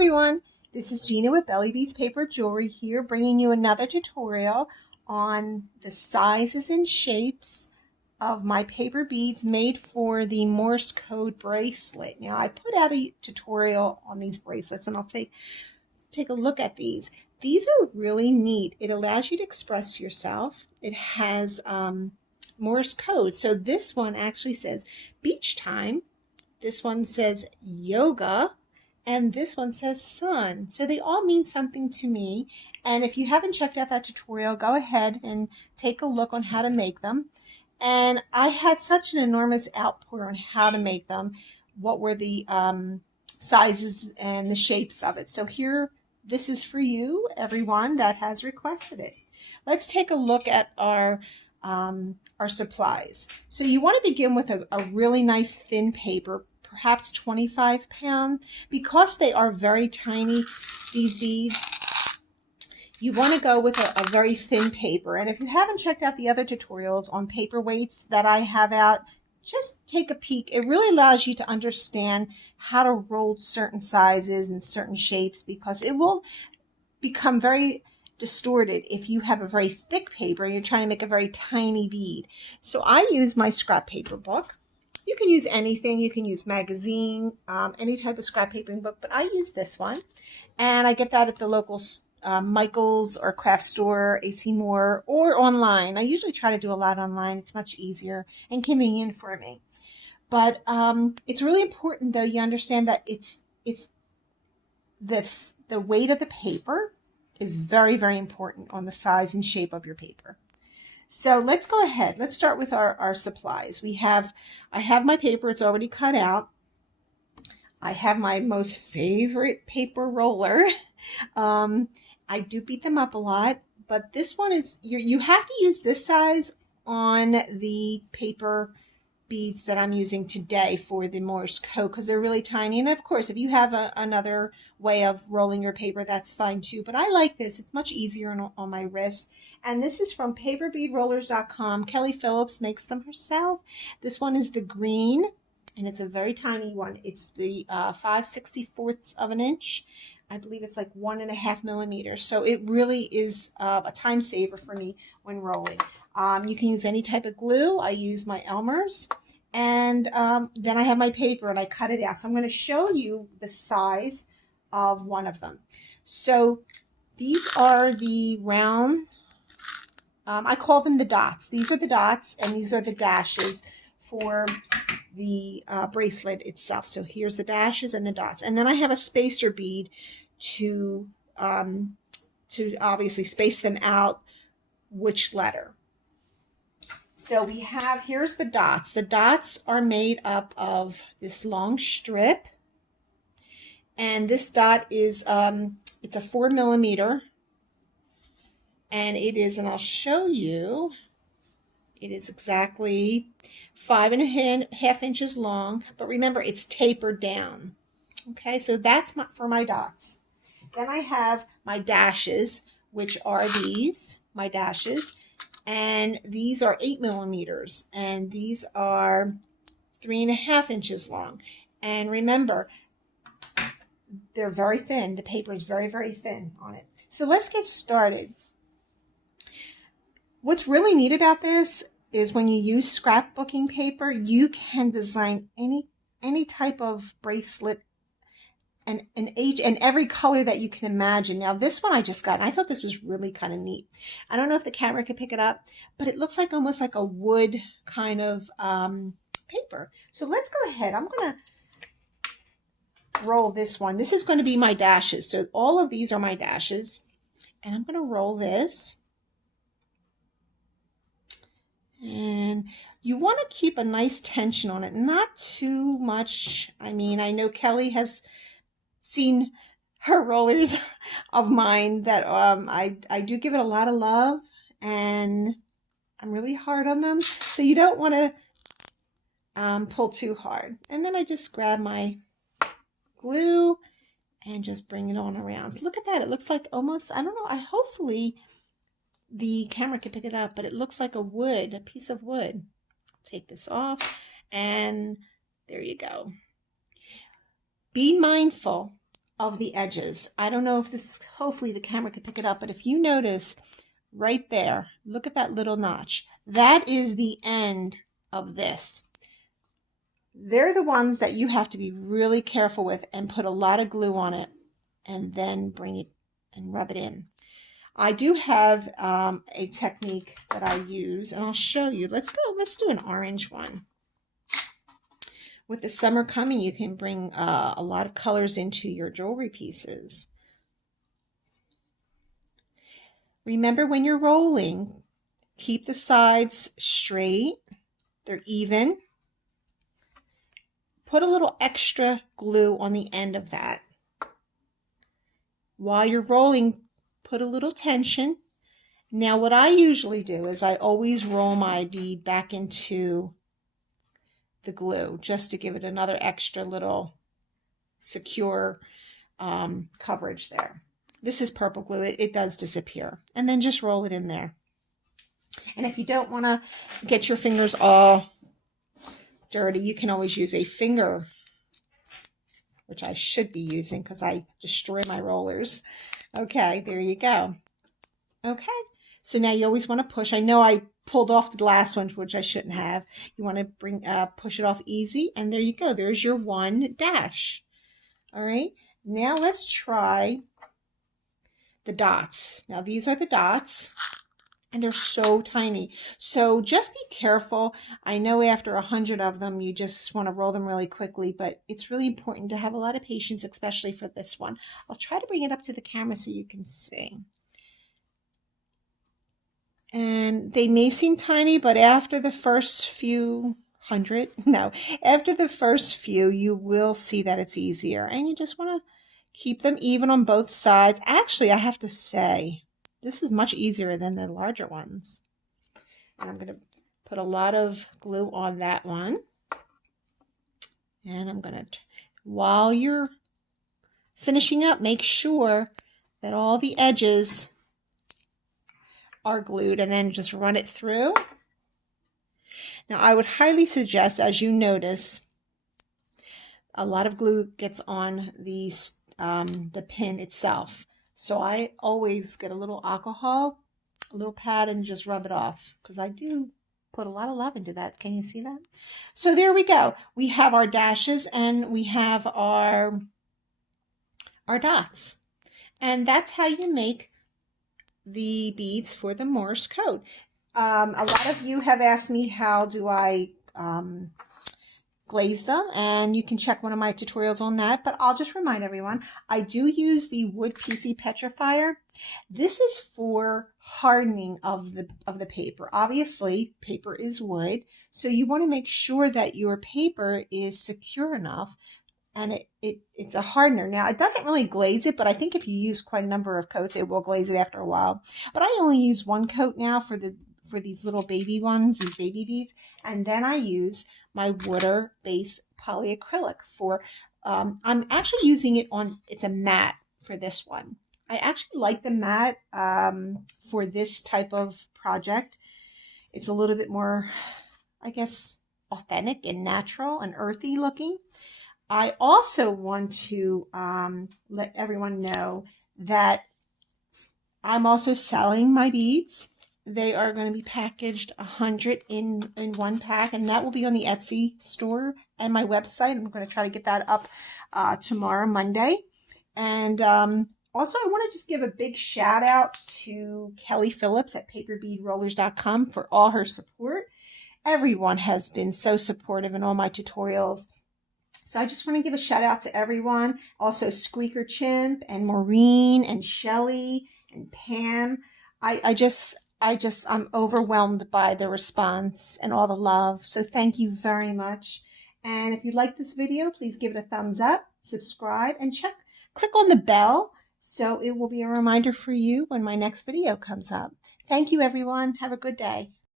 everyone, this is Gina with Belly Beads Paper Jewelry here, bringing you another tutorial on the sizes and shapes of my paper beads made for the Morse code bracelet. Now I put out a tutorial on these bracelets and I'll take a look at these. These are really neat. It allows you to express yourself. It has Morse code. So this one actually says beach time. This one says yoga. And this one says sun. So they all mean something to me. And if you haven't checked out that tutorial, go ahead and take a look on how to make them. And I had such an enormous outpour on how to make them. What were the sizes and the shapes of it. So here, this is for you, everyone that has requested it. Let's take a look at our supplies. So you want to begin with a really nice thin paper, perhaps 25 pound. Because they are very tiny, these beads, you want to go with a very thin paper. And if you haven't checked out the other tutorials on paper weights that I have out, just take a peek. It really allows you to understand how to roll certain sizes and certain shapes, because it will become very distorted if you have a very thick paper and you're trying to make a very tiny bead. So I use my scrap paper book. You can use anything. You can use magazine, any type of scrap papering book, but I use this one. And I get that at the local Michael's or craft store, AC Moore, or online. I usually try to do a lot online. It's much easier and convenient for me. But it's really important, though, you understand that the weight of the paper is very, very important on the size and shape of your paper. So let's go ahead. Let's start with our supplies. I have my paper. It's already cut out. I have my most favorite paper roller. I do beat them up a lot, but this one is, you have to use this size on the paper beads that I'm using today for the Morse code, because they're really tiny. And of course, if you have another way of rolling your paper, that's fine too. But I like this. It's much easier on my wrist. And this is from Paperbeadrollers.com. Kelly Phillips makes them herself. This one is the green, and it's a very tiny one. It's the 5/64 of an inch. I believe it's like 1.5 millimeters. So it really is a time saver for me when rolling. You can use any type of glue. I use my Elmer's. And then I have my paper and I cut it out. So I'm going to show you the size of one of them. So these are the round, I call them the dots. These are the dots and these are the dashes for the bracelet itself. So here's the dashes and the dots. And then I have a spacer bead to obviously space them out which letter. So we have, here's the dots. The dots are made up of this long strip. And this dot is, it's a 4 millimeter. And it is, and I'll show you, it is exactly 5.5 inches long. But remember, it's tapered down. Okay, so that's for my dots. Then I have my dashes, which are these, my dashes. And these are 8 millimeters, and these are 3.5 inches long. And remember, they're very thin. The paper is very, very thin on it. So let's get started. What's really neat about this is when you use scrapbooking paper, you can design any type of bracelet and every color that you can imagine. Now this one I just got, and I thought this was really kind of neat. I don't know if the camera can pick it up, but it looks like almost like a wood kind of paper. So let's go ahead. I'm going to roll this one. This is going to be my dashes. So all of these are my dashes. And I'm going to roll this. And you want to keep a nice tension on it, not too much. I mean, I know Kelly has seen her rollers of mine that I do give it a lot of love, and I'm really hard on them. So you don't want to pull too hard. And then I just grab my glue and just bring it on around. So look at that. It looks like almost, I don't know, hopefully the camera can pick it up, but it looks like a piece of wood. Take this off, and there you go. Be mindful of the edges. I don't know if this, hopefully the camera could pick it up, but if you notice right there, look at that little notch. That is the end of this. They're the ones that you have to be really careful with and put a lot of glue on it and then bring it and rub it in. I do have a technique that I use, and I'll show you. Let's do an orange one. With the summer coming, you can bring a lot of colors into your jewelry pieces. Remember, when you're rolling, keep the sides straight. They're even. Put a little extra glue on the end of that. While you're rolling, put a little tension. Now, what I usually do is I always roll my bead back into the glue just to give it another extra little secure coverage there. This is purple glue. It does disappear. And then just roll it in there. And if you don't want to get your fingers all dirty, you can always use a finger, which I should be using because I destroy my rollers. Okay, there you go. Okay, so now you always want to push. I know I pulled off the last one, which I shouldn't have. You want to push it off easy, and there you go. There's your one dash. All right, now let's try the dots. Now these are the dots, and they're so tiny. So just be careful. I know after 100 of them, you just want to roll them really quickly, but it's really important to have a lot of patience, especially for this one. I'll try to bring it up to the camera so you can see. And they may seem tiny, but after the first few after the first few, you will see that it's easier. And you just want to keep them even on both sides. Actually, I have to say, this is much easier than the larger ones. And I'm going to put a lot of glue on that one. And I'm going to, while you're finishing up, make sure that all the edges are glued, and then just run it through. Now, I would highly suggest, as you notice, a lot of glue gets on the pin itself. So I always get a little alcohol, a little pad, and just rub it off, because I do put a lot of love into that. Can you see that? So there we go. We have our dashes and we have our dots. And that's how you make the beads for the Morse code. A lot of you have asked me, how do I glaze them, and you can check one of my tutorials on that, but I'll just remind everyone, I do use the wood PC petrifier. This is for hardening of the paper. Obviously, paper is wood, so you want to make sure that your paper is secure enough, and it's a hardener. Now, it doesn't really glaze it, but I think if you use quite a number of coats, it will glaze it after a while. But I only use one coat now for these little baby ones, these baby beads, and then I use my water base polyacrylic for, I'm actually using it on, it's a matte for this one. I actually like the matte for this type of project. It's a little bit more, I guess, authentic and natural and earthy looking. I also want to let everyone know that I'm also selling my beads. They are going to be packaged 100 in one pack, and that will be on the Etsy store and my website. I'm going to try to get that up tomorrow, Monday. And also, I want to just give a big shout out to Kelly Phillips at Paperbeadrollers.com for all her support. Everyone has been so supportive in all my tutorials. So I just want to give a shout out to everyone. Also, Squeaker Chimp and Maureen and Shelly and Pam. I'm overwhelmed by the response and all the love. So thank you very much. And if you like this video, please give it a thumbs up, subscribe, and click on the bell so it will be a reminder for you when my next video comes up. Thank you, everyone. Have a good day.